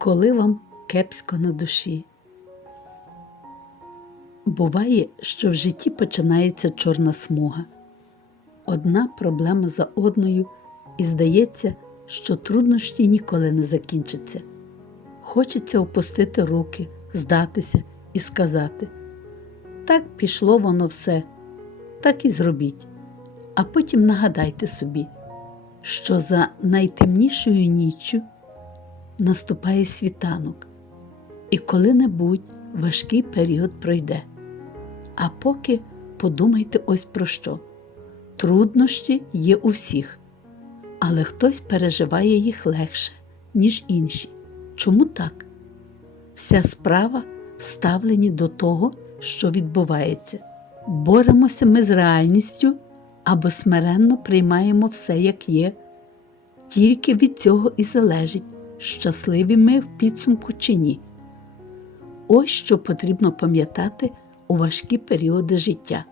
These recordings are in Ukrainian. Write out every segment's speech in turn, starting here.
коли вам кепсько на душі. Буває, що в житті починається чорна смуга. Одна проблема за одною, і здається, що труднощі ніколи не закінчаться. Хочеться опустити руки, здатися і сказати: так пішло воно все, так і зробіть. А потім нагадайте собі, що за найтемнішою ніччю наступає світанок, і коли-небудь важкий період пройде. А поки подумайте ось про що. Труднощі є у всіх, але хтось переживає їх легше, ніж інші. Чому так? Вся справа вставлені до того, що відбувається. Боремося ми з реальністю або смиренно приймаємо все, як є. Тільки від цього і залежить, щасливі ми в підсумку чи ні. Ось що потрібно пам'ятати у важкі періоди життя.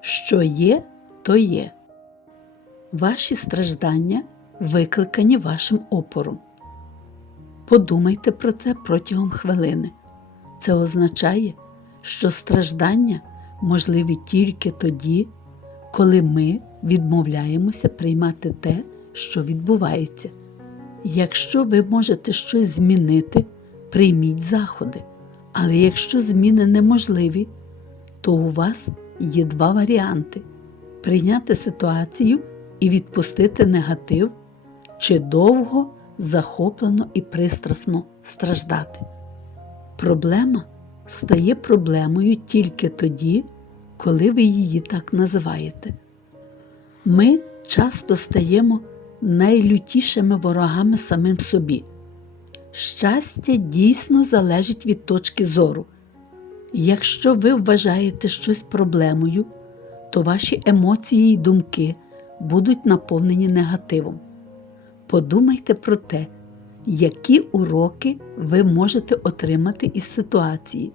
Що є, то є. Ваші страждання викликані вашим опором. Подумайте про це протягом хвилини. Це означає, що страждання можливі тільки тоді, коли ми відмовляємося приймати те, що відбувається. Якщо ви можете щось змінити, прийміть заходи. Але якщо зміни неможливі, то у вас є два варіанти: прийняти ситуацію і відпустити негатив, чи довго, захоплено і пристрасно страждати. Проблема стає проблемою тільки тоді, коли ви її так називаєте. Ми часто стаємо найлютішими ворогами самим собі. Щастя дійсно залежить від точки зору. Якщо ви вважаєте щось проблемою, то ваші емоції й думки будуть наповнені негативом. Подумайте про те, які уроки ви можете отримати із ситуації,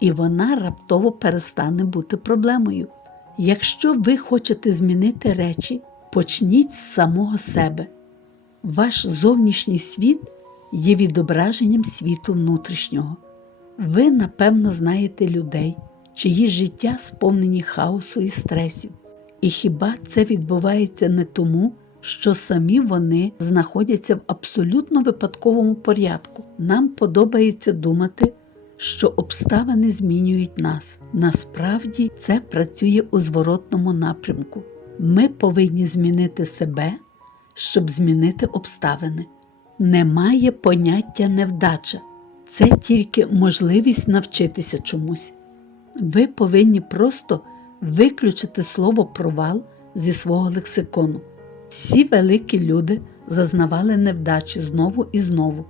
і вона раптово перестане бути проблемою. Якщо ви хочете змінити речі, почніть з самого себе. Ваш зовнішній світ є відображенням світу внутрішнього. Ви, напевно, знаєте людей, чиї життя сповнені хаосу і стресів. І хіба це відбувається не тому, що самі вони знаходяться в абсолютно випадковому порядку? Нам подобається думати, що обставини змінюють нас. Насправді це працює у зворотному напрямку. Ми повинні змінити себе, щоб змінити обставини. Немає поняття невдача, це тільки можливість навчитися чомусь. Ви повинні просто виключити слово провал зі свого лексикону. Всі великі люди зазнавали невдачі знову і знову,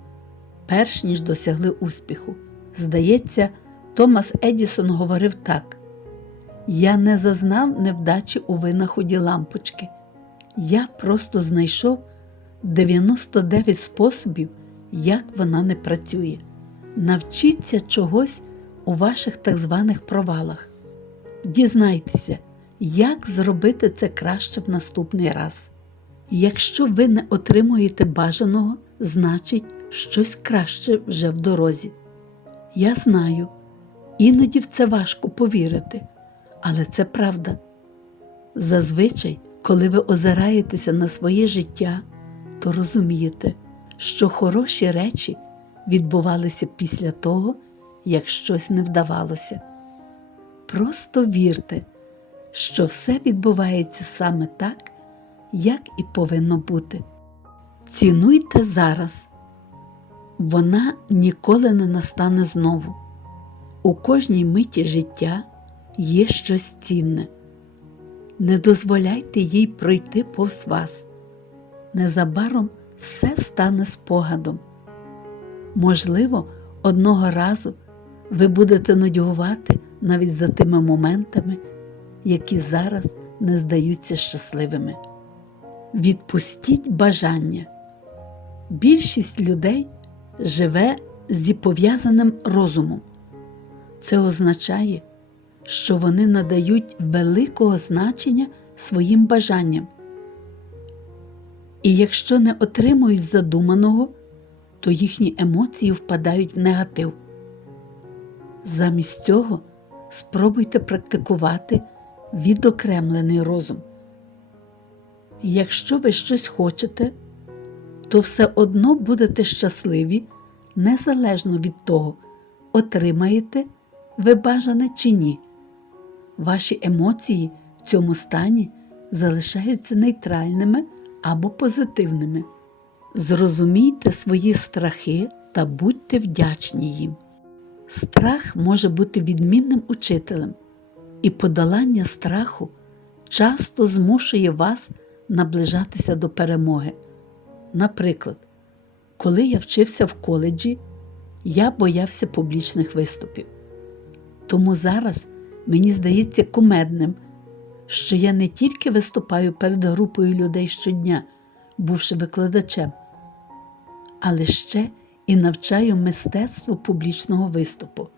перш ніж досягли успіху. Здається, Томас Едісон говорив так: Я не зазнав невдачі у винаході лампочки. Я просто знайшов 99 способів, як вона не працює. Навчіться чогось у ваших так званих провалах. Дізнайтеся, як зробити це краще в наступний раз. Якщо ви не отримуєте бажаного, значить щось краще вже в дорозі. Я знаю, іноді в це важко повірити, але це правда. Зазвичай, коли ви озираєтеся на своє життя, то розумієте, що хороші речі відбувалися після того, як щось не вдавалося. Просто вірте, що все відбувається саме так, як і повинно бути. Цінуйте зараз, вона ніколи не настане знову. У кожній миті життя є щось цінне. Не дозволяйте їй пройти повз вас. Незабаром все стане спогадом. Можливо, одного разу ви будете нудьгувати навіть за тими моментами, які зараз не здаються щасливими. Відпустіть бажання. Більшість людей живе зі пов'язаним розумом. Це означає, що вони надають великого значення своїм бажанням. І якщо не отримують задуманого, то їхні емоції впадають в негатив. Замість цього спробуйте практикувати відокремлений розум. Якщо ви щось хочете, то все одно будете щасливі незалежно від того, отримаєте ви бажане чи ні. Ваші емоції в цьому стані залишаються нейтральними або позитивними. Зрозумійте свої страхи та будьте вдячні їм. Страх може бути відмінним учителем, і подолання страху часто змушує вас наближатися до перемоги. Наприклад, коли я вчився в коледжі, я боявся публічних виступів. Тому зараз мені здається кумедним, що я не тільки виступаю перед групою людей щодня, бувши викладачем, але ще і навчаю мистецтву публічного виступу.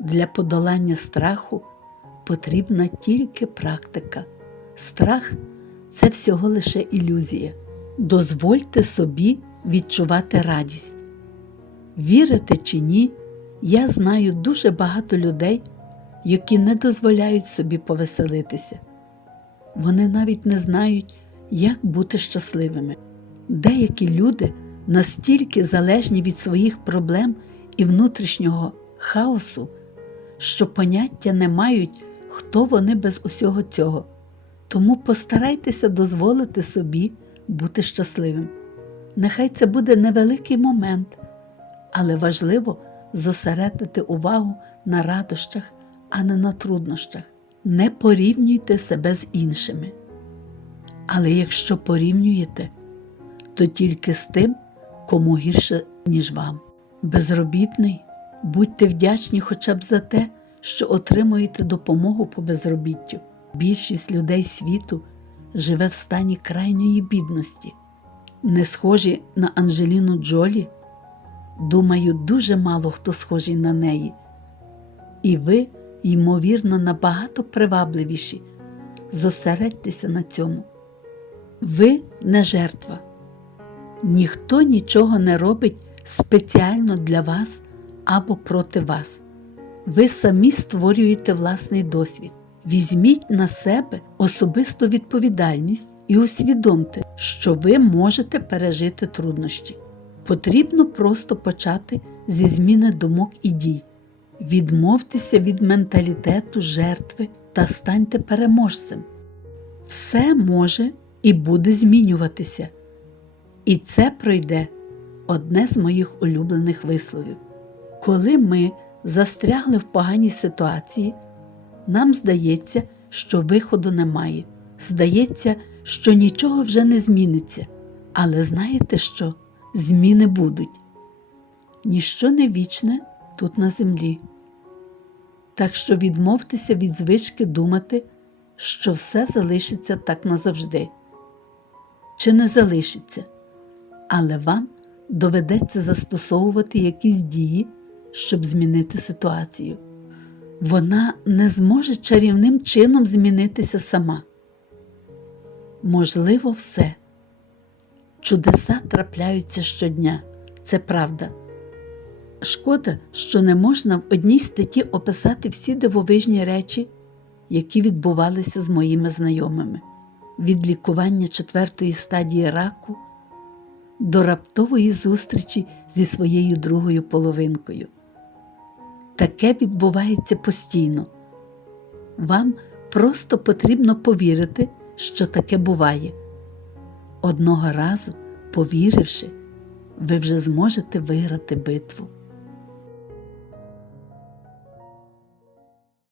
Для подолання страху потрібна тільки практика. Страх це всього лише ілюзія. Дозвольте собі відчувати радість. Вірите чи ні, я знаю дуже багато людей, які не дозволяють собі повеселитися. Вони навіть не знають, як бути щасливими. Деякі люди настільки залежні від своїх проблем і внутрішнього хаосу, що поняття не мають, хто вони без усього цього. Тому постарайтеся дозволити собі бути щасливим. Нехай це буде невеликий момент, але важливо зосередити увагу на радощах, а не на труднощах. Не порівнюйте себе з іншими. Але якщо порівнюєте, то тільки з тим, кому гірше, ніж вам. Безробітний, будьте вдячні хоча б за те, що отримуєте допомогу по безробіттю. Більшість людей світу живе в стані крайньої бідності, не схожі на Анжеліну Джолі. Думаю, дуже мало хто схожий на неї. І ви, ймовірно, набагато привабливіші. Зосередьтеся на цьому. Ви не жертва. Ніхто нічого не робить спеціально для вас або проти вас. Ви самі створюєте власний досвід. Візьміть на себе особисту відповідальність і усвідомте, що ви можете пережити труднощі. Потрібно просто почати зі зміни думок і дій. Відмовтеся від менталітету жертви та станьте переможцем. Все може і буде змінюватися. І це пройде одне з моїх улюблених висловів. Коли ми застрягли в поганій ситуації, нам здається, що виходу немає. Здається, що нічого вже не зміниться. Але знаєте що? Зміни будуть. Ніщо не вічне тут на землі. Так що відмовтеся від звички думати, що все залишиться так назавжди. Чи не залишиться, але вам доведеться застосовувати якісь дії, щоб змінити ситуацію. Вона не зможе чарівним чином змінитися сама. Можливо, все. Чудеса трапляються щодня, це правда. Шкода, що не можна в одній статті описати всі дивовижні речі, які відбувалися з моїми знайомими від лікування четвертої стадії раку до раптової зустрічі зі своєю другою половинкою. Таке відбувається постійно. Вам просто потрібно повірити, що таке буває. Одного разу, повіривши, ви вже зможете виграти битву.